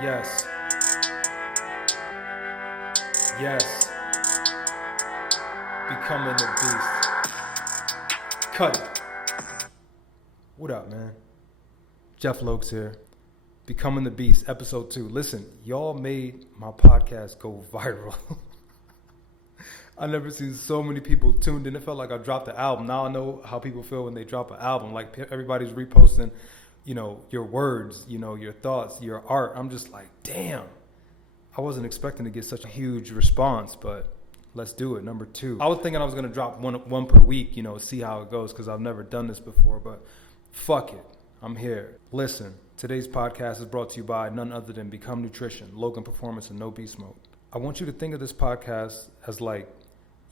Yes. Yes. Becoming the beast. Cut it. What up, man? Jeff Lokes here. Becoming the Beast, episode 2. Listen, y'all made my podcast go viral. I've never seen so many people tuned in. It felt like I dropped the album. Now I know how people feel when they drop an album. Like everybody's reposting, your words, your thoughts, your art. I'm just like, damn. I wasn't expecting to get such a huge response, but let's do it. Number 2. I was thinking I was going to drop one per week, see how it goes, because I've never done this before, but fuck it. I'm here. Listen, today's podcast is brought to you by none other than Become Nutrition, Logan Performance, and No Beast Mode. I want you to think of this podcast as like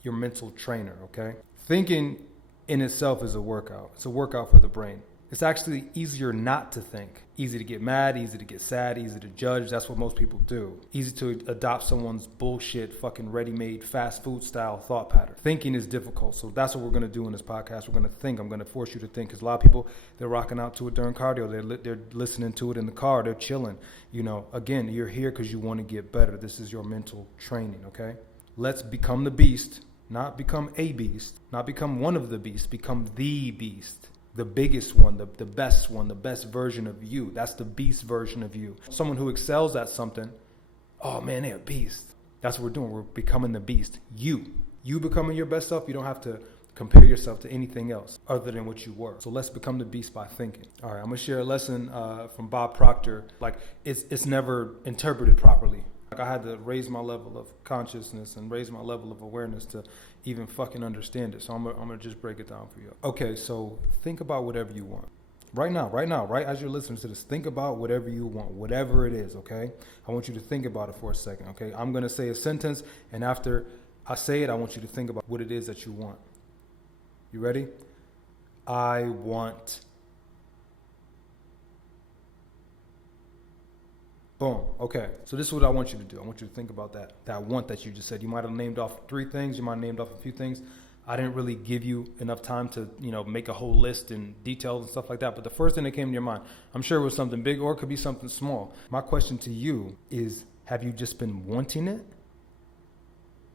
your mental trainer, okay? Thinking in itself is a workout. It's a workout for the brain. It's actually easier not to think. Easy to get mad, easy to get sad, easy to judge. That's what most people do. Easy to adopt someone's bullshit, fucking ready-made fast food style thought pattern. Thinking is difficult. So that's what we're going to do in this podcast. We're going to think. I'm going to force you to think. Because a lot of people, they're rocking out to it during cardio. They're listening to it in the car. They're chilling. Again, you're here because you want to get better. This is your mental training, okay? Let's become the beast. Not become a beast. Not become one of the beasts. Become the beast. The biggest one, the best one, the best version of you. That's the beast version of you. Someone who excels at something, oh man, they're a beast. That's what we're doing. We're becoming the beast. You becoming your best self. You don't have to compare yourself to anything else other than what you were. So let's become the beast by thinking. All right, I'm going to share a lesson from Bob Proctor. Like, it's never interpreted properly. Like, I had to raise my level of consciousness and raise my level of awareness to even fucking understand it. So I'm gonna just break it down for you. Okay, so think about whatever you want. Right now, right as you're listening to this, think about whatever you want, whatever it is, okay? I want you to think about it for a second, okay? I'm gonna say a sentence, and after I say it, I want you to think about what it is that you want. You ready? I want. Boom. Okay. So this is what I want you to do. I want you to think about that want that you just said. You might have named off 3 things. You might have named off a few things. I didn't really give you enough time to, make a whole list and details and stuff like that. But the first thing that came to your mind, I'm sure it was something big or it could be something small. My question to you is, have you just been wanting it?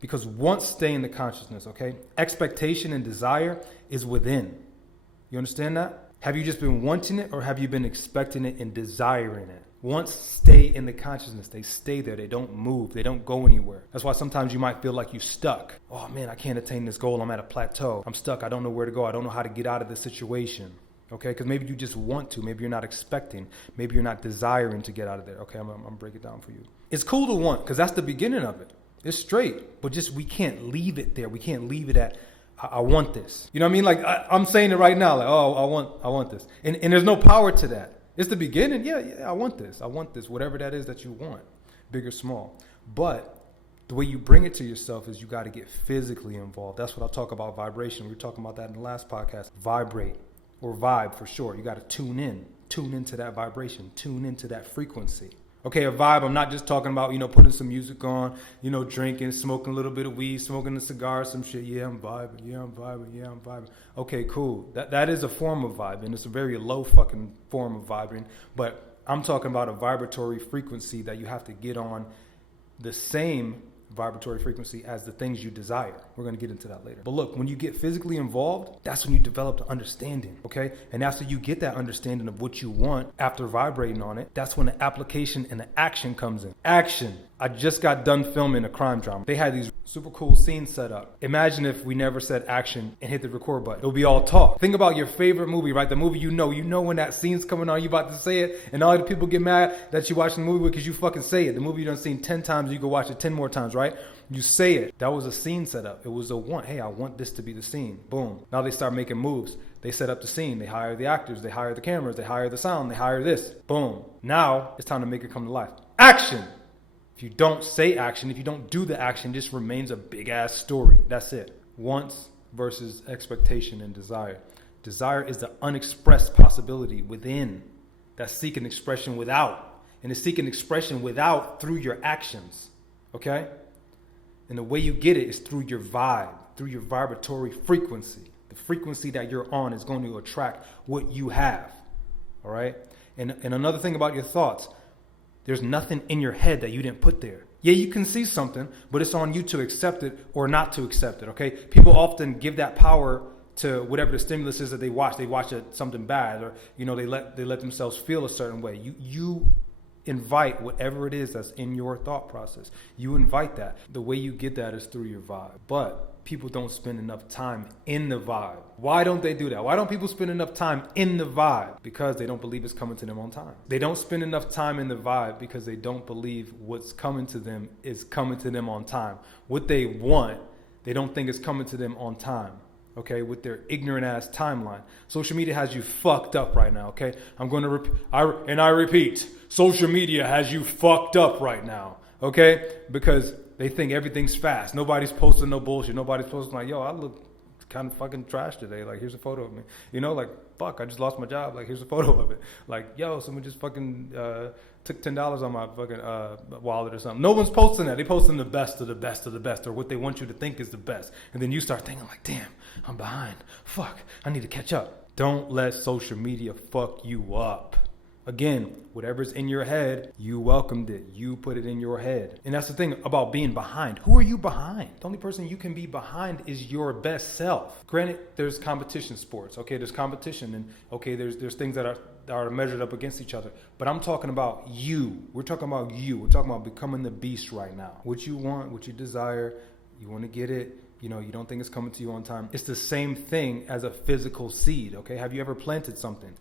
Because wants stay in the consciousness, okay? Expectation and desire is within. You understand that? Have you just been wanting it, or have you been expecting it and desiring it? Wants stay in the consciousness. They stay there. They don't move. They don't go anywhere. That's why sometimes you might feel like you're stuck. Oh man, I can't attain this goal. I'm at a plateau. I'm stuck. I don't know where to go. I don't know how to get out of this situation. Okay, because maybe you just want to. Maybe you're not expecting. Maybe you're not desiring to get out of there. Okay, I'm going to break it down for you. It's cool to want, because that's the beginning of it. It's straight. But just we can't leave it there. We can't leave it at, I want this. You know what I mean? Like I'm saying it right now. Like, oh, I want this. And there's no power to that. It's the beginning. Yeah, I want this. I want this. Whatever that is that you want, big or small. But the way you bring it to yourself is you got to get physically involved. That's what I talk about vibration. We were talking about that in the last podcast. Vibrate or vibe for sure. You got to tune into that vibration, tune into that frequency. Okay, a vibe, I'm not just talking about, putting some music on, drinking, smoking a little bit of weed, smoking a cigar, some shit. Yeah, I'm vibing. Okay, cool. That is a form of vibing. It's a very low fucking form of vibing. But I'm talking about a vibratory frequency that you have to get on the same vibratory frequency as the things you desire. We're going to get into that later. But look, when you get physically involved, that's when you develop the understanding, okay? And after you get that understanding of what you want, after vibrating on it, that's when the application and the action comes in. Action. I just got done filming a crime drama. They had these super cool scenes set up. Imagine if we never said action and hit the record button. It would be all talk. Think about your favorite movie, right? The movie you know when that scene's coming on, you about to say it, and all the people get mad that you watching the movie because you fucking say it. The movie you done seen 10 times, you go watch it 10 more times, right? You say it. That was a scene set up. It was a want. Hey, I want this to be the scene. Boom. Now they start making moves. They set up the scene. They hire the actors. They hire the cameras. They hire the sound. They hire this. Boom. Now it's time to make it come to life. Action. If you don't say action, if you don't do the action, it just remains a big ass story. That's it. Wants versus expectation and desire. Desire is the unexpressed possibility within. That's seeking expression without. And it's seeking expression without through your actions. Okay? And the way you get it is through your vibe, through your vibratory frequency. The frequency that you're on is going to attract what you have. All right? And another thing about your thoughts, There's nothing in your head that you didn't put there. Yeah, you can see something, but it's on you to accept it or not to accept it, okay? People often give that power to whatever the stimulus is that they watch. They watch something bad, or they let themselves feel a certain way. You invite whatever it is that's in your thought process. You invite that. The way you get that is through your vibe. But people don't spend enough time in the vibe. Why don't they do that? Why don't people spend enough time in the vibe? Because they don't believe it's coming to them on time. They don't spend enough time in the vibe because they don't believe what's coming to them is coming to them on time. What they want, they don't think is coming to them on time. Okay, with their ignorant ass timeline. Social media has you fucked up right now, okay? I'm going to I repeat, social media has you fucked up right now, okay? Because they think everything's fast. Nobody's posting no bullshit. Nobody's posting like, yo, I look kind of fucking trash today. Like, here's a photo of me. Like, fuck, I just lost my job. Like, here's a photo of it. Like, yo, someone just fucking took $10 on my fucking wallet or something. No one's posting that. They posting the best of the best of the best, or what they want you to think is the best. And then you start thinking like, damn, I'm behind. Fuck, I need to catch up. Don't let social media fuck you up. Again, whatever's in your head, you welcomed it. You put it in your head. And that's the thing about being behind. Who are you behind? The only person you can be behind is your best self. Granted, there's competition sports. Okay, there's competition, and okay, there's things that are measured up against each other. But I'm talking about you. We're talking about you. We're talking about becoming the beast right now. What you want, what you desire, you want to get it. You don't think it's coming to you on time. It's the same thing as a physical seed, okay? Have you ever planted something?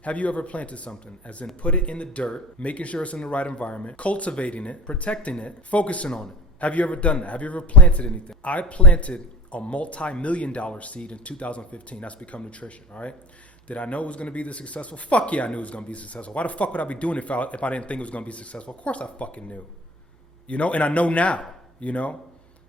As in put it in the dirt, making sure it's in the right environment, cultivating it, protecting it, focusing on it. Have you ever done that? Have you ever planted anything? I planted a multi-million-dollar seed in 2015. That's Become Nutrition, all right? Did I know it was going to be this successful? Fuck yeah, I knew it was going to be successful. Why the fuck would I be doing it if I didn't think it was going to be successful? Of course I fucking knew. And I know now,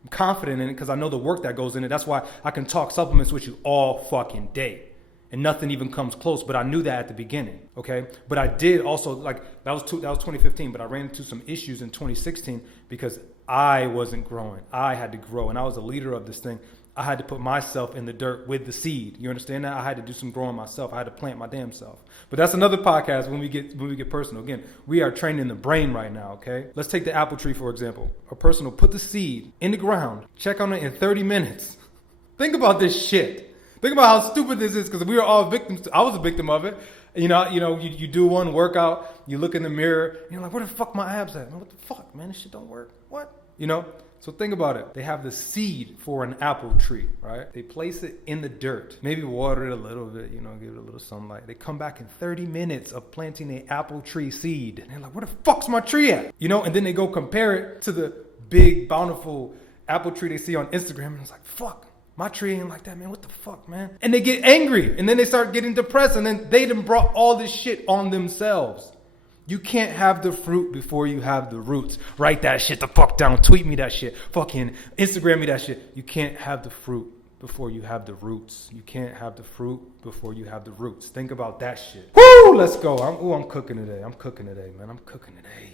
I'm confident in it because I know the work that goes in it. That's why I can talk supplements with you all fucking day. And nothing even comes close. But I knew that at the beginning. Okay. But I did also, like, that was 2015. But I ran into some issues in 2016 because I wasn't growing. I had to grow. And I was a leader of this thing. I had to put myself in the dirt with the seed. You understand that? I had to do some growing myself. I had to plant my damn self. But that's another podcast when we get personal. Again, we are training the brain right now, okay? Let's take the apple tree, for example. A person will put the seed in the ground, check on it in 30 minutes. Think about this shit. Think about how stupid this is, because we are all victims. I was a victim of it. You do one workout, you look in the mirror, and you're like, where the fuck my abs at? Man, what the fuck, man? This shit don't work. What? So think about it. They have the seed for an apple tree, right? They place it in the dirt, maybe water it a little bit, give it a little sunlight. They come back in 30 minutes of planting an apple tree seed. And they're like, where the fuck's my tree at? And then they go compare it to the big, bountiful apple tree they see on Instagram. And it's like, fuck, my tree ain't like that, man. What the fuck, man? And they get angry. And then they start getting depressed. And then they done brought all this shit on themselves. You can't have the fruit before you have the roots. Write that shit the fuck down. Tweet me that shit. Fucking Instagram me that shit. You can't have the fruit before you have the roots. You can't have the fruit before you have the roots. Think about that shit. Woo! Let's go. I'm cooking today. Man. I'm cooking today.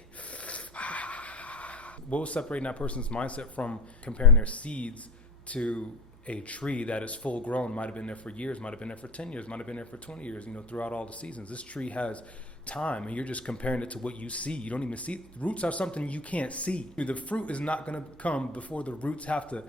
What was separating that person's mindset from comparing their seeds to a tree that is full grown? Might have been there for years. Might have been there for 10 years. Might have been there for 20 years. Throughout all the seasons. This tree has time, and you're just comparing it to what you see. You don't even see. Roots are something you can't see. The fruit is not going to come before the roots have to,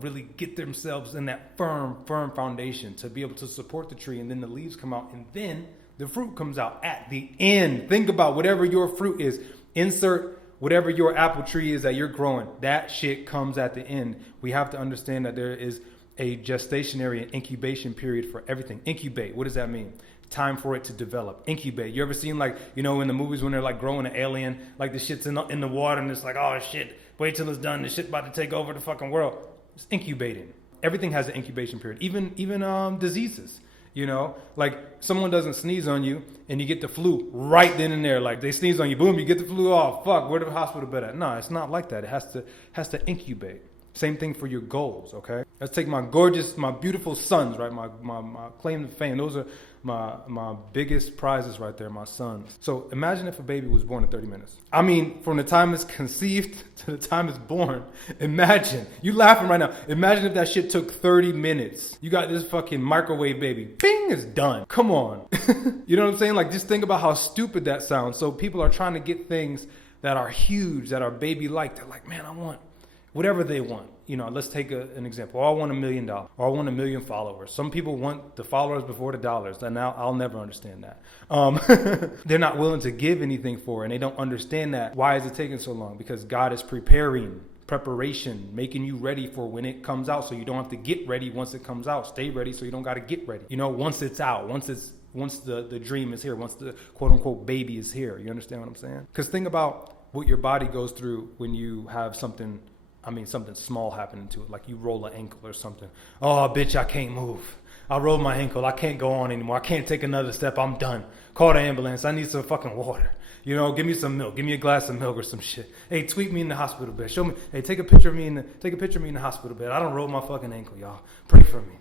really get themselves in that firm foundation to be able to support the tree, and then the leaves come out, and then the fruit comes out at the end. Think about whatever your fruit is. Insert whatever your apple tree is that you're growing. That shit comes at the end. We have to understand that there is a gestationary and incubation period for everything. Incubate, what does that mean? Time for it to develop. Incubate. You ever seen in the movies when they're like growing an alien, like the shit's in the water and it's like, oh shit, wait till it's done. The shit about to take over the fucking world. It's incubating. Everything has an incubation period. Even diseases. Like someone doesn't sneeze on you and you get the flu right then and there. Like they sneeze on you, boom, you get the flu. Oh fuck, where the hospital bed at? No, it's not like that. It has to incubate. Same thing for your goals, okay? Let's take my beautiful sons, right? My claim to fame. Those are my biggest prizes right there, my sons. So imagine if a baby was born in 30 minutes. I mean, from the time it's conceived to the time it's born. Imagine. You laughing right now. Imagine if that shit took 30 minutes. You got this fucking microwave baby. Bing, it's done. Come on. You know what I'm saying? Like, just think about how stupid that sounds. So people are trying to get things that are huge, that are baby-like. They're like, man, I want whatever they want. Let's take an example. Oh, I want $1 million, or I want 1 million followers. Some people want the followers before the dollars, and now I'll never understand that. They're not willing to give anything for it, and they don't understand that. Why is it taking so long? Because God is preparation, making you ready for when it comes out, so you don't have to get ready once it comes out. Stay ready so you don't got to get ready. Once it's out, once the dream is here, once the quote unquote baby is here. You understand what I'm saying? Because think about what your body goes through when you have something small happening to it, like you roll an ankle or something. Oh, bitch, I can't move. I rolled my ankle. I can't go on anymore. I can't take another step. I'm done. Call the ambulance. I need some fucking water. Give me some milk. Give me a glass of milk or some shit. Hey, tweet me in the hospital bed. Show me. Hey, take a picture of me in the hospital bed. I don't roll my fucking ankle, y'all. Pray for me.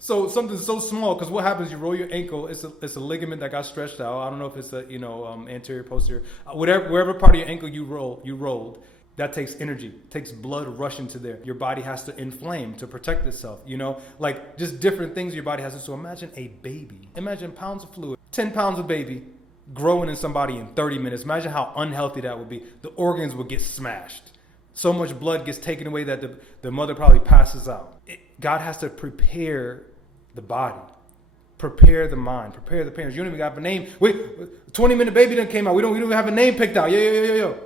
So something so small, because what happens? You roll your ankle. It's a ligament that got stretched out. I don't know if it's anterior, posterior, wherever part of your ankle you rolled. That takes energy, takes blood rushing to there. Your body has to inflame to protect itself. Just different things your body has to. So imagine a baby. Imagine pounds of fluid, 10 pounds of baby growing in somebody in 30 minutes. Imagine how unhealthy that would be. The organs would get smashed. So much blood gets taken away that the mother probably passes out. God has to prepare the body, prepare the mind, prepare the parents. You don't even have a name. Wait, 20-minute baby done came out. We don't even have a name picked out. Yo.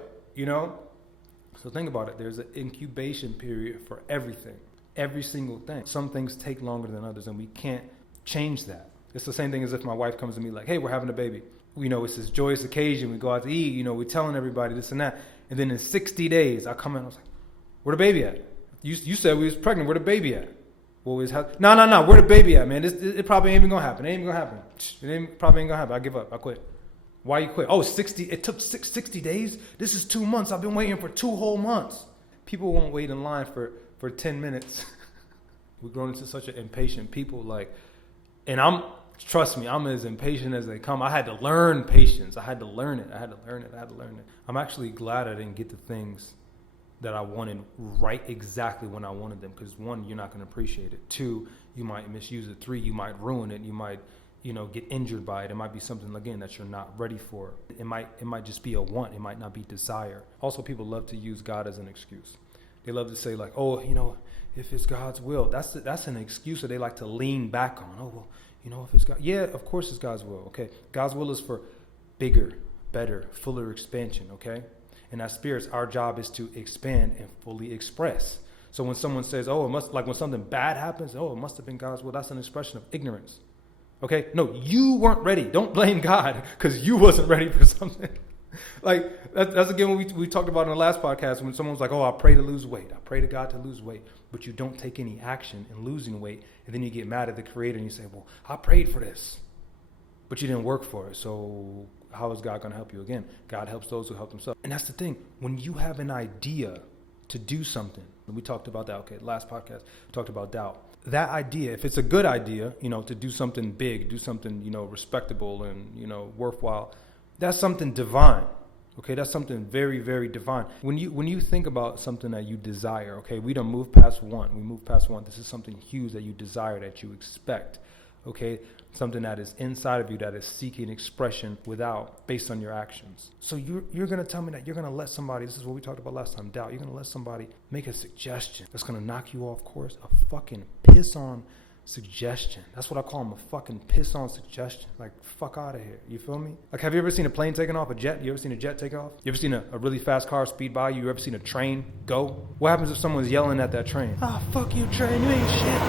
So think about it. There's an incubation period for everything, every single thing. Some things take longer than others, and we can't change that. It's the same thing as if my wife comes to me like, hey, we're having a baby. It's this joyous occasion. We go out to eat. We're telling everybody this and that. And then in 60 days, I come in. I was like, where the baby at? You said we was pregnant. Where the baby at? No. Where the baby at, man? It probably ain't even gonna happen. It ain't even gonna happen. Probably ain't gonna happen. I give up. I quit. Why you quit? Oh, 60. It took 60 days. This is 2 months. I've been waiting for 2 whole months. People won't wait in line for 10 minutes. We've grown into such an impatient people. And trust me, I'm as impatient as they come. I had to learn patience. I had to learn it. I'm actually glad I didn't get the things that I wanted right exactly when I wanted them. Because 1, you're not going to appreciate it. 2, you might misuse it. 3, you might ruin it. You might, get injured by it. It might be something, again, that you're not ready for. It might just be a want. It might not be desire. Also, people love to use God as an excuse. They love to say like, oh, if it's God's will. That's an excuse that they like to lean back on. Oh, well, if it's God. Yeah, of course it's God's will. Okay. God's will is for bigger, better, fuller expansion. Okay. And as spirits, our job is to expand and fully express. So when someone says, oh, when something bad happens, oh, it must have been God's will, that's an expression of ignorance. Okay? No, you weren't ready. Don't blame God because you wasn't ready for something. That's again what we talked about in the last podcast when someone was like, oh, I pray to lose weight. I pray to God to lose weight. But you don't take any action in losing weight. And then you get mad at the Creator and you say, well, I prayed for this. But you didn't work for it. So how is God going to help you? Again, God helps those who help themselves. And that's the thing. When you have an idea to do something, and we talked about that, okay, last podcast, we talked about doubt. That idea, if it's a good idea, to do something big, do something, respectable and, worthwhile, that's something divine. Okay, that's something very, very divine. When you think about something that you desire, okay, we don't move past 1. We move past 1. This is something huge that you desire, that you expect. Okay, something that is inside of you that is seeking expression based on your actions. So you're going to tell me that you're going to let somebody, this is what we talked about last time, doubt. You're going to let somebody make a suggestion that's going to knock you off course, a fucking piss on suggestion. That's what I call them, a fucking piss on suggestion. Like, fuck out of here. You feel me? Like, have you ever seen a plane taking off, a jet? You ever seen a jet take off? You ever seen a really fast car speed by you? You ever seen a train go? What happens if someone's yelling at that train? Fuck you, train. You ain't shit.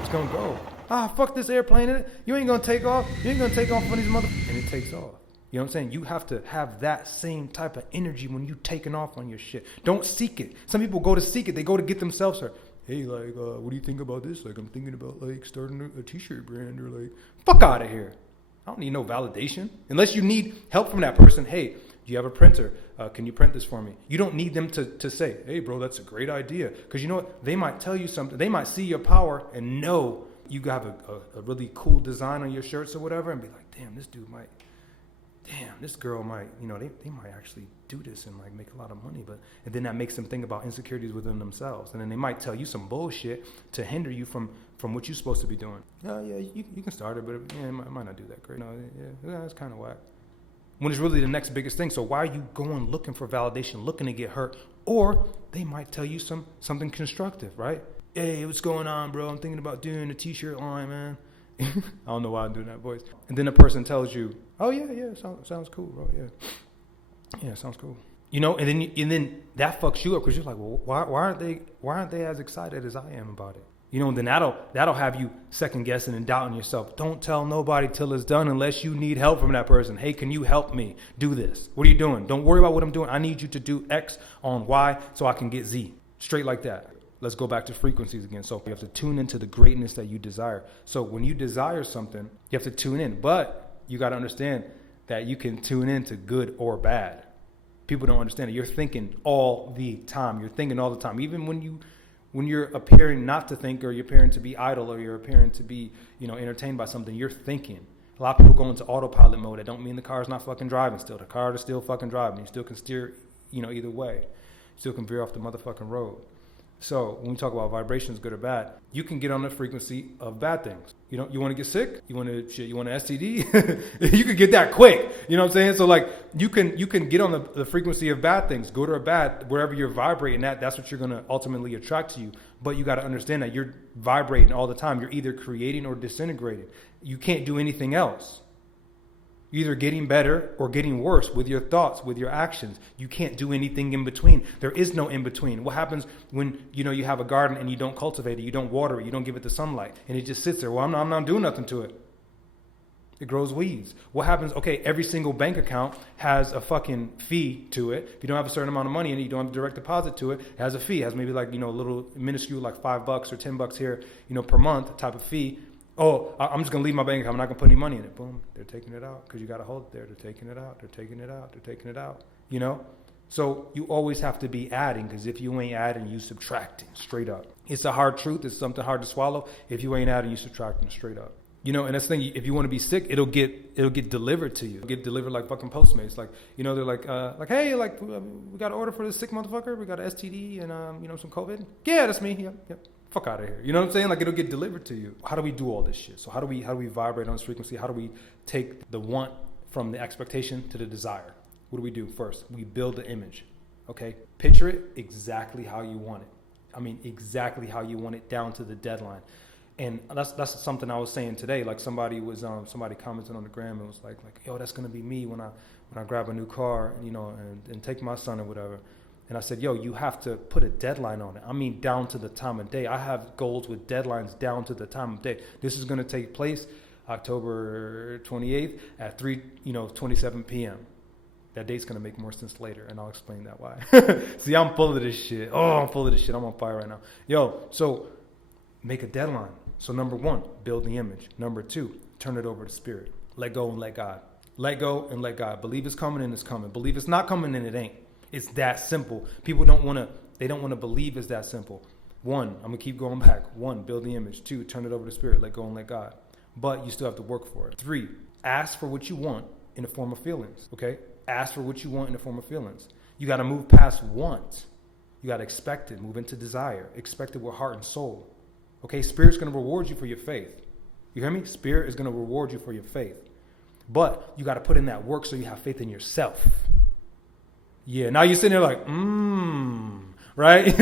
It's going to go. Fuck this airplane. You ain't going to take off. You ain't going to take off on these motherfuckers. And it takes off. You know what I'm saying? You have to have that same type of energy when you taking off on your shit. Don't seek it. Some people go to seek it. They go to get themselves hurt. Hey, what do you think about this? I'm thinking about, starting a t-shirt brand or, fuck out of here. I don't need no validation. Unless you need help from that person. Hey, do you have a printer? Can you print this for me? You don't need them to say, hey, bro, that's a great idea. Because you know what? They might tell you something. They might see your power and know you have a really cool design on your shirts or whatever and be like, damn, this girl might, they might actually do this and make a lot of money. And then that makes them think about insecurities within themselves. And then they might tell you some bullshit to hinder you from what you're supposed to be doing. Yeah, you can start it, but it might not do that great. No, yeah, that's kind of whack. when it's really the next biggest thing. So why are you going looking for validation, looking to get hurt? Or they might tell you something constructive, right? Hey, what's going on, bro? I'm thinking about doing a t-shirt line, man. I don't know why I'm doing that voice. And then the person tells you, oh yeah, sounds cool, bro. Yeah, sounds cool. You know, and then that fucks you up because you're like, well, why aren't they as excited as I am about it? You know, and then that'll have you second guessing and doubting yourself. Don't tell nobody till it's done unless you need help from that person. Hey, can you help me do this? What are you doing? Don't worry about what I'm doing. I need you to do X on Y so I can get Z. Straight like that. Let's go back to frequencies again. So you have to tune into the greatness that you desire. So when you desire something, you have to tune in. But you got to understand that you can tune in to good or bad. People don't understand it. You're thinking all the time. You're thinking all the time. Even when you're appearing not to think, or you're appearing to be idle, or you're appearing to be, entertained by something, you're thinking. A lot of people go into autopilot mode. That don't mean the car's not fucking driving still. The car is still fucking driving. You still can steer, either way. You still can veer off the motherfucking road. So when we talk about vibrations, good or bad, you can get on the frequency of bad things. You want to get sick? You want an STD? You could get that quick. You know what I'm saying? So like you can get on the frequency of bad things, good or bad, wherever you're vibrating at, that's what you're going to ultimately attract to you. But you got to understand that you're vibrating all the time. You're either creating or disintegrating. You can't do anything else. You're either getting better or getting worse with your thoughts, with your actions. You can't do anything in between. There is no in between. What happens when you have a garden and you don't cultivate it, you don't water it, you don't give it the sunlight, and it just sits there? Well, I'm not doing nothing to it. It grows weeds. What happens? Okay, every single bank account has a fucking fee to it. If you don't have a certain amount of money and you don't have direct deposit to it, it has a fee. It has maybe like a little minuscule, like $5 or $10 here, per month type of fee. Oh, I'm just going to leave my bank account. I'm not going to put any money in it. Boom. They're taking it out because you got to hold it there. They're taking it out. They're taking it out. They're taking it out. So you always have to be adding, because if you ain't adding, you subtracting straight up. It's a hard truth. It's something hard to swallow. If you ain't adding, you subtracting straight up. And that's the thing. If you want to be sick, it'll get delivered to you. It'll get delivered like fucking Postmates. Like, they're like, hey, like we got an order for this sick motherfucker. We got an STD and, some COVID. Yeah, that's me. Yep. Fuck out of here. You know what I'm saying? Like, it'll get delivered to you. How do we do all this shit? So how do we vibrate on this frequency? How do we take the want from the expectation to the desire? What do we do first? We build the image. Okay? Picture it exactly how you want it. I mean, exactly how you want it, down to the deadline. And that's something I was saying today. Like somebody commented on the gram and was like, yo, that's gonna be me when I grab a new car, and take my son or whatever. And I said, yo, you have to put a deadline on it. I mean, down to the time of day. I have goals with deadlines down to the time of day. This is going to take place October 28th at 27 p.m. That date's going to make more sense later, and I'll explain that why. See, I'm full of this shit. I'm on fire right now. Yo, so make a deadline. So number 1, build the image. Number 2, turn it over to spirit. Let go and let God. Let go and let God. Believe it's coming and it's coming. Believe it's not coming and it ain't. It's that simple. People don't want to believe it's that simple. 1, I'm going to keep going back. 1, build the image. 2, turn it over to spirit. Let go and let God. But you still have to work for it. 3, ask for what you want in the form of feelings. Okay? Ask for what you want in the form of feelings. You got to move past want. You got to expect it. Move into desire. Expect it with heart and soul. Okay? Spirit's going to reward you for your faith. You hear me? Spirit is going to reward you for your faith. But you got to put in that work so you have faith in yourself. Yeah, now you're sitting there like, right?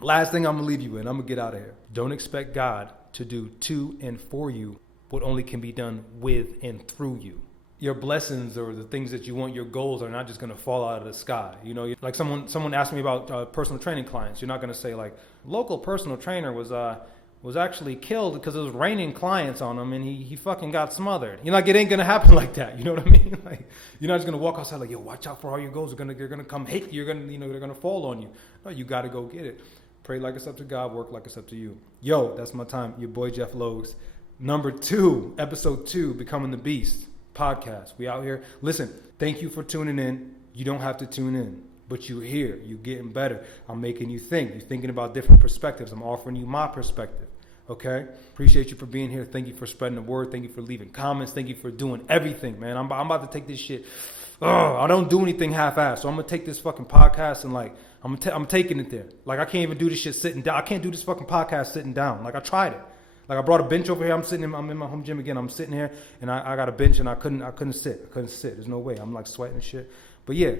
Last thing I'm going to leave you with, I'm going to get out of here. Don't expect God to do to and for you what only can be done with and through you. Your blessings or the things that you want, your goals, are not just going to fall out of the sky. Like someone asked me about personal training clients. You're not going to say like, local personal trainer was actually killed because it was raining clients on him and he fucking got smothered. It ain't gonna happen like that. You know what I mean? Like, you're not just gonna walk outside like, yo, watch out for all your goals. They're gonna come hit you. They're gonna fall on you. No, you gotta go get it. Pray like it's up to God. Work like it's up to you. Yo, that's my time. Your boy Jeff Logs. Number 2, episode 2, Becoming the Beast podcast. We out here. Listen, thank you for tuning in. You don't have to tune in, but you're here. You're getting better. I'm making you think. You're thinking about different perspectives. I'm offering you my perspective. Okay? Appreciate you for being here. Thank you for spreading the word. Thank you for leaving comments. Thank you for doing everything, man. I'm about to take this shit. I don't do anything half-assed. So I'm going to take this fucking podcast and like, I'm taking it there. Like, I can't even do this shit sitting down. I can't do this fucking podcast sitting down. Like, I tried it. Like I brought a bench over here. I'm in my home gym again. I'm sitting here and I got a bench and I couldn't sit. There's no way. I'm like sweating and shit. But yeah,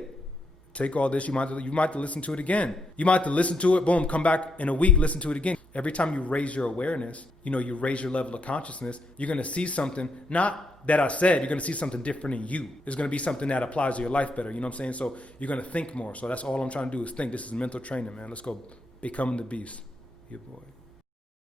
take all this. You might have to listen to it again. You might have to listen to it. Boom. Come back in a week. Listen to it again. Every time you raise your awareness, you raise your level of consciousness. You're gonna see something. Not that I said. You're gonna see something different in you. It's gonna be something that applies to your life better. You know what I'm saying? So you're gonna think more. So that's all I'm trying to do is think. This is mental training, man. Let's go become the beast. Yeah, boy.